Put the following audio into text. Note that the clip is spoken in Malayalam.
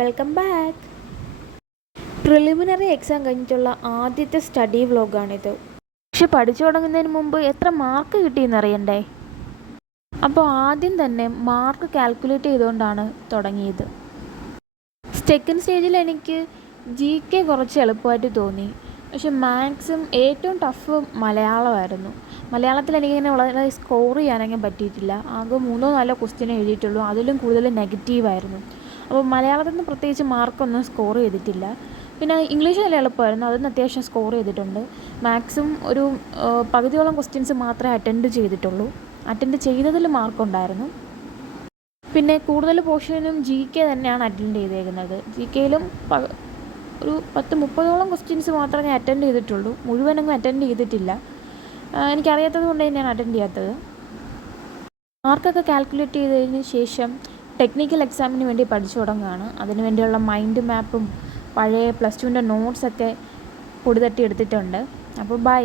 Welcome back. പ്രിലിമിനറി എക്സാം കഴിഞ്ഞിട്ടുള്ള ആദ്യത്തെ സ്റ്റഡി വ്ലോഗാണിത്. പക്ഷെ പഠിച്ചു തുടങ്ങുന്നതിന് മുമ്പ് എത്ര മാർക്ക് കിട്ടിയെന്നറിയണ്ടേ? അപ്പോൾ ആദ്യം തന്നെ മാർക്ക് കാൽക്കുലേറ്റ് ചെയ്തുകൊണ്ടാണ് തുടങ്ങിയത്. സെക്കൻഡ് സ്റ്റേജിൽ എനിക്ക് GK കുറച്ച് എളുപ്പമായിട്ട് തോന്നി. പക്ഷെ മാത്സും ഏറ്റവും ടഫ് മലയാളമായിരുന്നു. മലയാളത്തിൽ എനിക്കിങ്ങനെ വളരെ സ്കോർ ചെയ്യാനൊന്നും പറ്റിയിട്ടില്ല. ആകെ 3-4 ക്വസ്റ്റ്യൻ എഴുതിയിട്ടുള്ളൂ, അതിലും കൂടുതൽ നെഗറ്റീവായിരുന്നു. അപ്പോൾ മലയാളത്തിൽ നിന്ന് പ്രത്യേകിച്ച് മാർക്കൊന്നും സ്കോർ ചെയ്തിട്ടില്ല. പിന്നെ ഇംഗ്ലീഷ് നല്ല എളുപ്പമായിരുന്നു, അതിന് അത്യാവശ്യം സ്കോർ ചെയ്തിട്ടുണ്ട്. മാത്സും ഒരു പകുതിയോളം ക്വസ്റ്റ്യൻസ് മാത്രമേ അറ്റൻഡ് ചെയ്തതിൽ മാർക്കുണ്ടായിരുന്നു. പിന്നെ കൂടുതൽ പോർഷനും GK തന്നെയാണ് അറ്റൻഡ് ചെയ്തേക്കുന്നത്. GKയിലും ഒരു 10-30ഓളം ക്വസ്റ്റ്യൻസ് മാത്രമേ ഞാൻ അറ്റൻഡ് ചെയ്തിട്ടുള്ളൂ, മുഴുവനൊന്നും അറ്റൻഡ് ചെയ്തിട്ടില്ല. എനിക്കറിയാത്തത് കൊണ്ട് തന്നെയാണ് അറ്റൻഡ് ചെയ്യാത്തത്. മാർക്കൊക്കെ കാൽക്കുലേറ്റ് ചെയ്തതിന് ശേഷം ടെക്നിക്കൽ എക്സാമിന് വേണ്ടി പഠിച്ചു തുടങ്ങുകയാണ്. അതിന് വേണ്ടിയുള്ള മൈൻഡ് മാപ്പും പഴയ +2ൻ്റെ നോട്ട്സൊക്കെ പൊടി തട്ടി എടുത്തിട്ടുണ്ട്. അപ്പോൾ ബൈ.